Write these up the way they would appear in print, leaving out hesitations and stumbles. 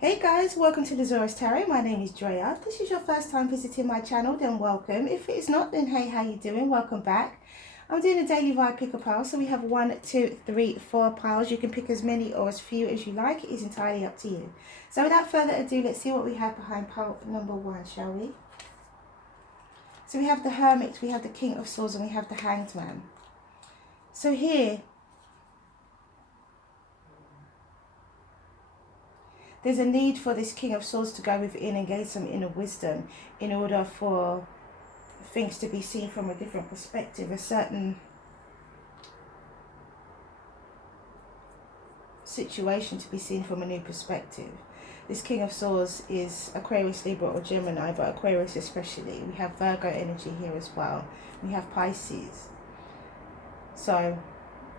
Hey guys, welcome to the Zarious Tarot. My name is Drea. If this is your first time visiting my channel, then welcome. If it is not, then hey, how you doing? Welcome back. I'm doing a daily vibe pick a pile, so we have 1, 2, 3, 4 piles. You can pick as many or as few as you like. It is entirely up to you. So without further ado, let's see what we have behind pile number 1, shall we? So we have the Hermit, we have the King of Swords, and we have the Hanged Man. So here, there's a need for this King of Swords to go within and gain some inner wisdom in order for things to be seen from a different perspective, a certain situation to be seen from a new perspective. This King of Swords is Aquarius, Libra or Gemini, but Aquarius especially. We have Virgo energy here as well. We have Pisces. So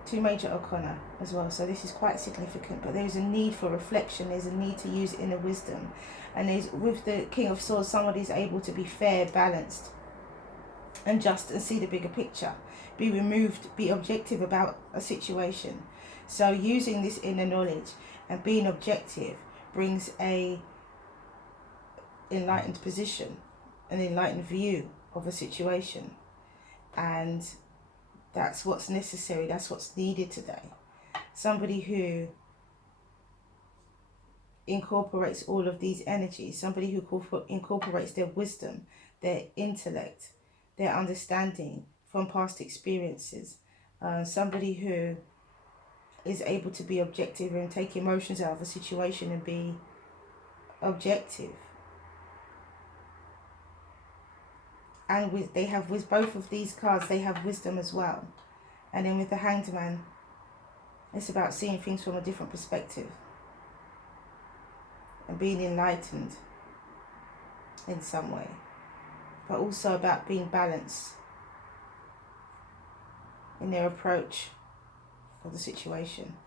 2 major arcana as well, so this is quite significant, but there's a need for reflection, there's a need to use inner wisdom, and there's, with the King of Swords, somebody's able to be fair, balanced and just and see the bigger picture, be removed, be objective about a situation. So using this inner knowledge and being objective brings a enlightened position, an enlightened view of a situation, and that's what's necessary, that's what's needed today. Somebody who incorporates all of these energies, somebody who incorporates their wisdom, their intellect, their understanding from past experiences, somebody who is able to be objective and take emotions out of a situation and be objective. And with both of these cards, they have wisdom as well. And then with the Hanged Man, it's about seeing things from a different perspective and being enlightened in some way, but also about being balanced in their approach of the situation.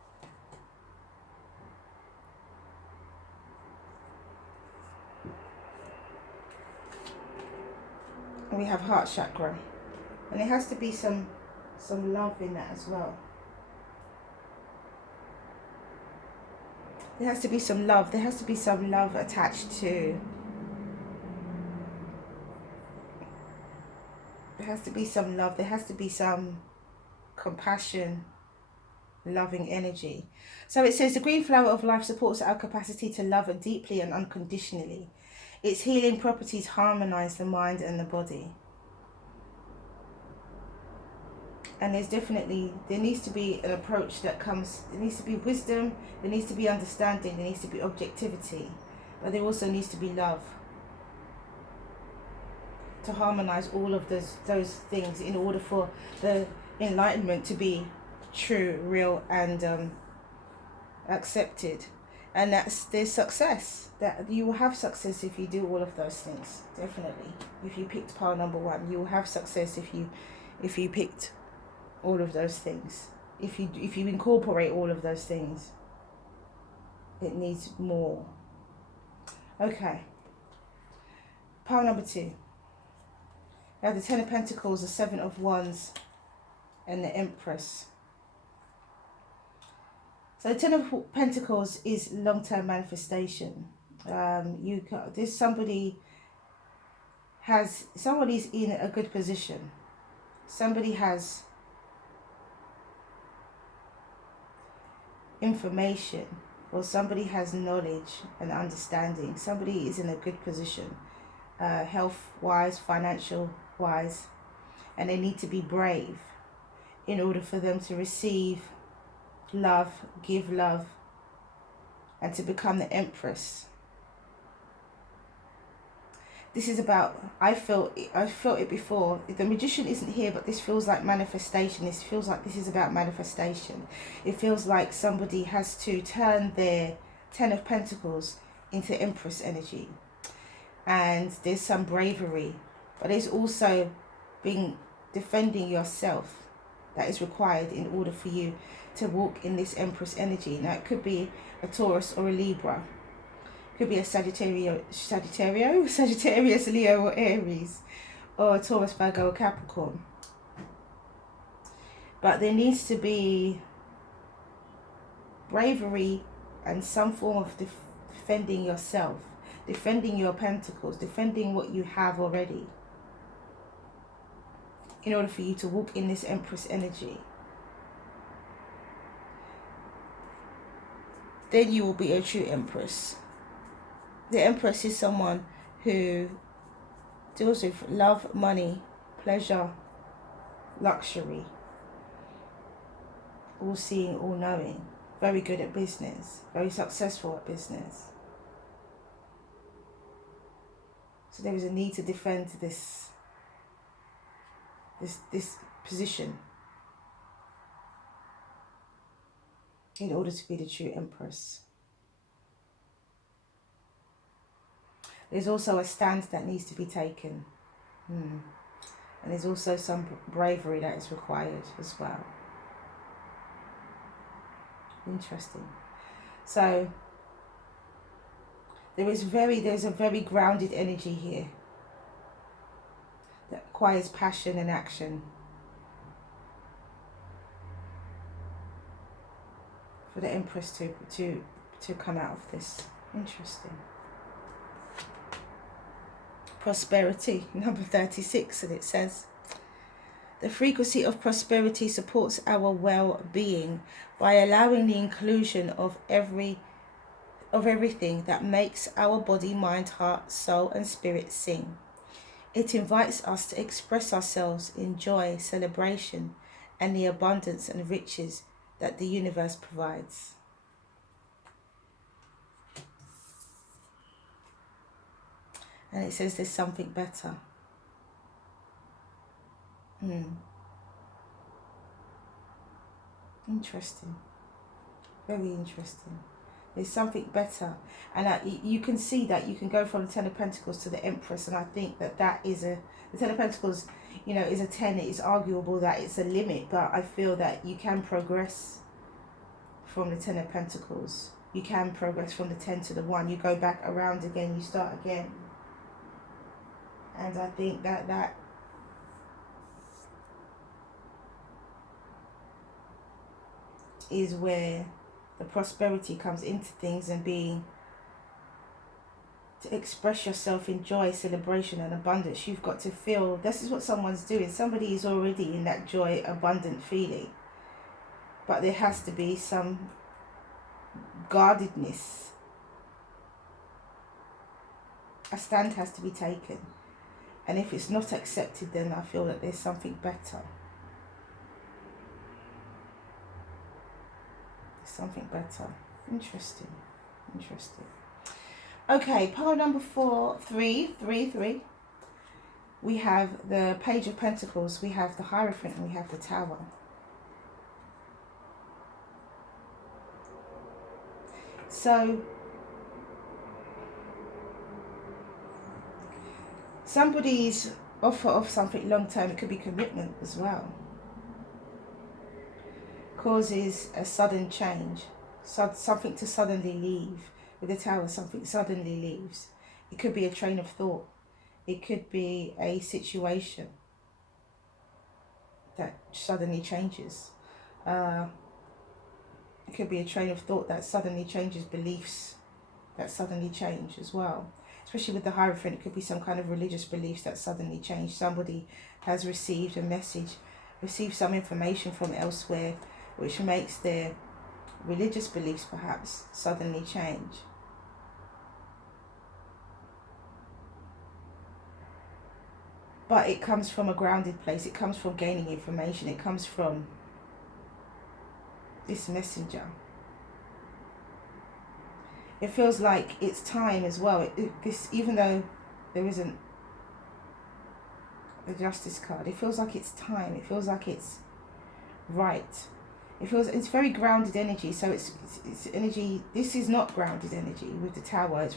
And we have heart chakra, and there has to be some love in that as well. There has to be some love. There has to be some love attached to. There has to be some love. There has to be some compassion, loving energy. So it says the green flower of life supports our capacity to love deeply and unconditionally. Its healing properties harmonize the mind and the body. And there needs to be an approach that comes, there needs to be wisdom, there needs to be understanding, there needs to be objectivity, but there also needs to be love to harmonize all of those things in order for the enlightenment to be true, real, and accepted. And there's success, that you will have success if you do all of those things. Definitely, if you picked pile number 1, you will have success if you picked all of those things. If you incorporate all of those things, it needs more. Okay, pile number 2. We have the 10 of Pentacles, the 7 of Wands, and the Empress. So the 10 of Pentacles is long-term manifestation. Somebody's in a good position. Somebody has information, or somebody has knowledge and understanding. Somebody is in a good position, health-wise, financial-wise, and they need to be brave in order for them to receive love, give love, and to become the Empress. This is about, I felt it before. The Magician isn't here, but this feels like manifestation. This feels like this is about manifestation. It feels like somebody has to turn their 10 of Pentacles into Empress energy. And there's some bravery, but there's also defending yourself that is required in order for you to walk in this Empress energy. Now it could be a Taurus or a Libra. Could be a Sagittarius, Leo or Aries, or a Taurus, Virgo or Capricorn. But there needs to be bravery and some form of defending yourself, defending your pentacles, defending what you have already, in order for you to walk in this Empress energy. Then you will be a true Empress. The Empress is someone who deals with love, money, pleasure, luxury, all seeing, all knowing, very good at business, very successful at business. So there is a need to defend this position in order to be the true Empress. There's also a stand that needs to be taken. And there's also some bravery that is required as well. Interesting. So there's a very grounded energy here that requires passion and action for the Empress to come out of this. Interesting. Prosperity, number 36, and it says, the frequency of prosperity supports our well-being by allowing the inclusion of everything that makes our body, mind, heart, soul, and spirit sing. It invites us to express ourselves in joy, celebration, and the abundance and riches that the universe provides. And it says there's something better. Interesting. Very interesting. There's something better. And you can see that you can go from the Ten of Pentacles to the Empress. And I think that is the Ten of Pentacles, is a 10. It is arguable that it's a limit. But I feel that you can progress from the Ten of Pentacles. You can progress from the 10 to the 1. You go back around again. You start again. And I think that is where the prosperity comes into things, and being to express yourself in joy, celebration, and abundance. You've got to feel this is what someone's doing. Somebody is already in that joy, abundant feeling, but there has to be some guardedness. A stand has to be taken. And if it's not accepted, then I feel that there's something better. There's something better. Interesting. Interesting. Okay, pile number 333. We have the Page of Pentacles, we have the Hierophant, and we have the Tower. So somebody's offer of something long term, it could be commitment as well, causes a sudden change, something to suddenly leave. With the Tower, something suddenly leaves. It could be a train of thought. It could be a situation that suddenly changes. It could be a train of thought that suddenly changes, beliefs that suddenly change as well. Especially with the Hierophant, it could be some kind of religious beliefs that suddenly change. Somebody has received a message, received some information from elsewhere, which makes their religious beliefs perhaps suddenly change. But it comes from a grounded place. It comes from gaining information. It comes from this messenger. It feels like it's time as well. This, even though there isn't the Justice card, it feels like it's time. It feels like it's right. It's very grounded energy. So it's energy. This is not grounded energy with the Tower.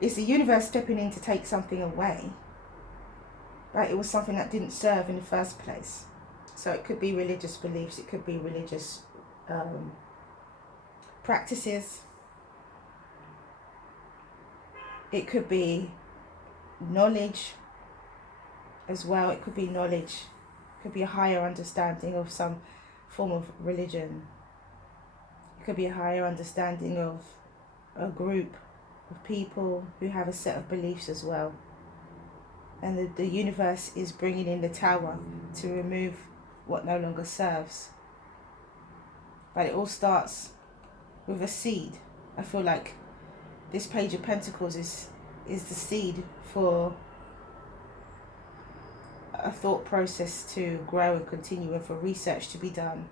It's the universe stepping in to take something away. Right? It was something that didn't serve in the first place. So it could be religious beliefs. It could be religious practices. It could be knowledge as well. It could be knowledge. It could be a higher understanding of some form of religion. It could be a higher understanding of a group of people who have a set of beliefs as well. And the universe is bringing in the tower to remove what no longer serves. But it all starts with a seed. I feel like this Page of Pentacles is the seed for a thought process to grow and continue, and for research to be done,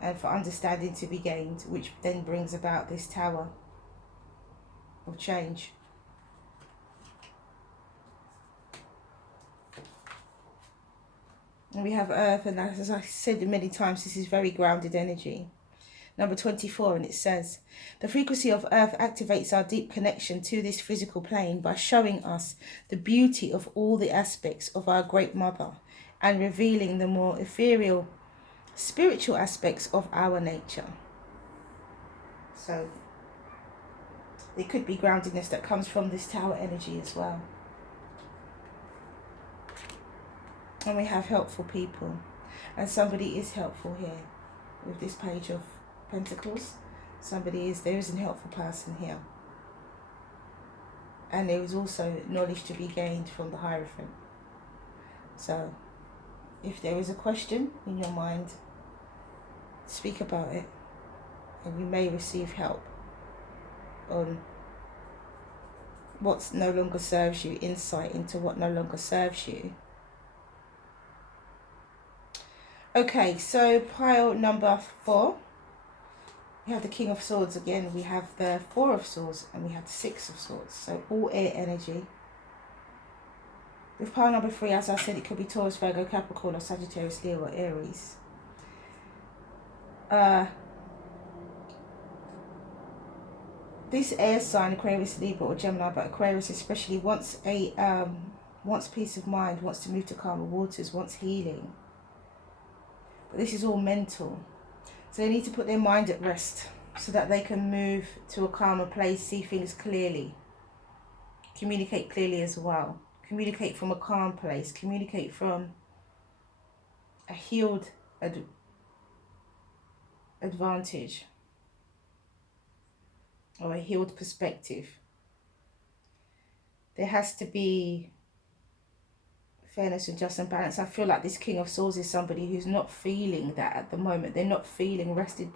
and for understanding to be gained, which then brings about this tower of change. And we have Earth, and as I said many times, this is very grounded energy. Number 24, and it says, the frequency of Earth activates our deep connection to this physical plane by showing us the beauty of all the aspects of our Great Mother and revealing the more ethereal, spiritual aspects of our nature. So there could be groundedness that comes from this tower energy as well. And we have helpful people, and somebody is helpful here with this Page of Pentacles. There is a helpful person here, and there is also knowledge to be gained from the Hierophant. So if there is a question in your mind, speak about it, and you may receive help on what no longer serves you, insight into what no longer serves you. Okay, so pile number 4, we have the King of Swords again, we have the 4 of Swords, and we have the 6 of Swords, so all air energy. With pile number 3, as I said, it could be Taurus, Virgo, Capricorn, or Sagittarius, Leo, or Aries. This air sign, Aquarius, Libra, or Gemini, but Aquarius especially, wants peace of mind, wants to move to calmer waters, wants healing. But this is all mental. So they need to put their mind at rest so that they can move to a calmer place, see things clearly, communicate clearly as well, communicate from a calm place, communicate from a healed advantage or a healed perspective. There has to be fairness and just and balance. I feel like this King of Swords is somebody who's not feeling that at the moment. They're not feeling rested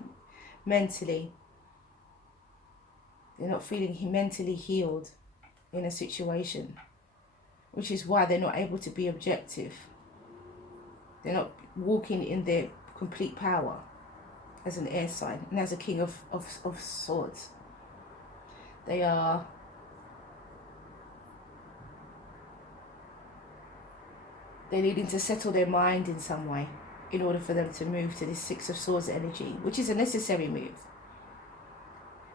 mentally. They're not feeling mentally healed in a situation, which is why they're not able to be objective. They're not walking in their complete power as an air sign and as a King of Swords. They're needing to settle their mind in some way in order for them to move to this 6 of Swords energy, which is a necessary move.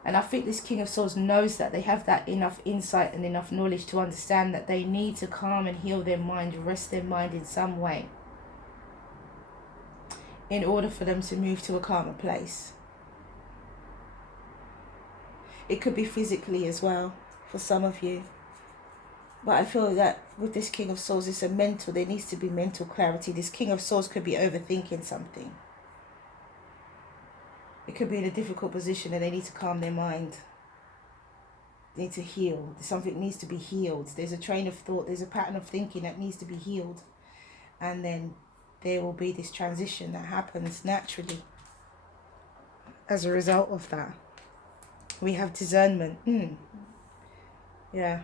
And I think this King of Swords knows that they have that enough insight and enough knowledge to understand that they need to calm and heal their mind, rest their mind in some way in order for them to move to a calmer place. It could be physically as well for some of you. But I feel that with this King of Swords, it's there needs to be mental clarity. This King of Swords could be overthinking something. It could be in a difficult position and they need to calm their mind. They need to heal. Something needs to be healed. There's a train of thought, there's a pattern of thinking that needs to be healed. And then there will be this transition that happens naturally as a result of that. We have discernment. Yeah.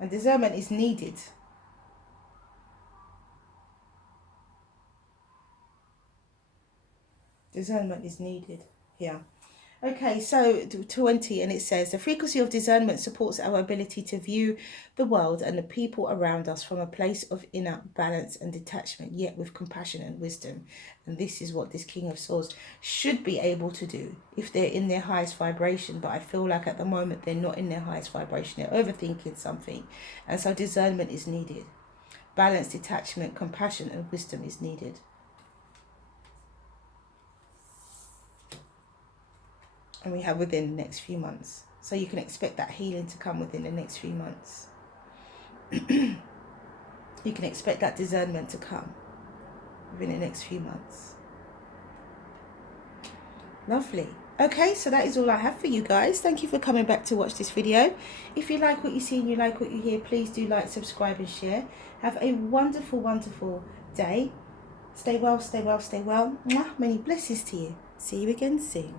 And discernment is needed. Discernment is needed. Yeah. Okay, so 20, and it says, the frequency of discernment supports our ability to view the world and the people around us from a place of inner balance and detachment, yet with compassion and wisdom. And this is what this King of Swords should be able to do if they're in their highest vibration. But I feel like at the moment they're not in their highest vibration. They're overthinking something. And so discernment is needed. Balance, detachment, compassion and wisdom is needed. And we have within the next few months. So you can expect that healing to come within the next few months. You can expect that discernment to come within the next few months. Lovely. Okay, so that is all I have for you guys. Thank you for coming back to watch this video. If you like what you see and you like what you hear, please do like, subscribe and share. Have a wonderful, wonderful day. Stay well, stay well, stay well. Mwah. Many blessings to you. See you again soon.